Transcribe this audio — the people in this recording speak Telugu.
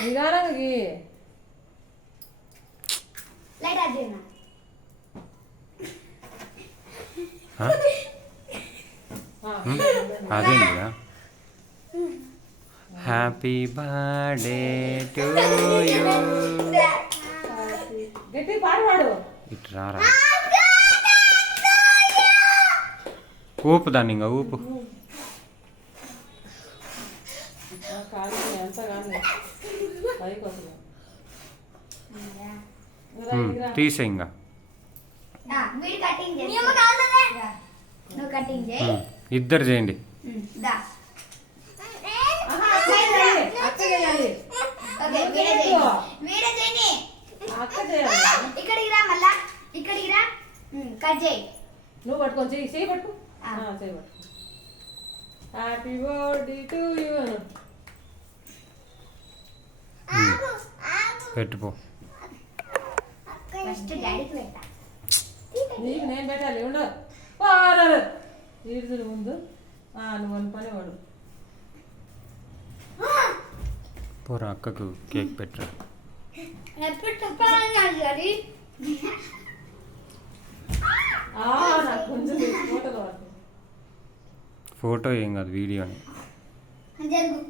నిదానంగా లైట్ అదేనా అదేంటిదా హ్యాపీ బర్త్డే టు యూ గట్టి పాడు ఇటు రారా ఊపు దాన్ని ఇంకా ఊపు కాదు ఎంత కానీ పైకి వస్తుంది తీసే ఇంకా వీడు కటింగ్ చేయి నువ్వు కటింగ్ చేయి ఇద్దరు చేయండి దా అక్క చేయాలి ఓకే వీడే చేయి అక్క చేయాలి ఇక్కడికి రా మళ్ళా ఇక్కడికి రా కట్ చేయి నువ్వు పట్టుకొని చేయి పట్టుకో చేయి పట్టుకో హ్యాపీ బర్త్డే టు యూ పెట్టుపో ఫస్ట్ డాడీకి పెట్టా నీకు నేను పెట్టాలి ఉండు పారారు ఈడుతుడు ముందు నువ్వు వన్ పని వాడు పోరా అక్కకు కేక్ పెట్టరా ఎప్పుడు చెప్పాలన్నాడు డాడీ నాకు కొంచెం ఫోటో ఫోటో ఏం కాదు వీడియోని జరుగు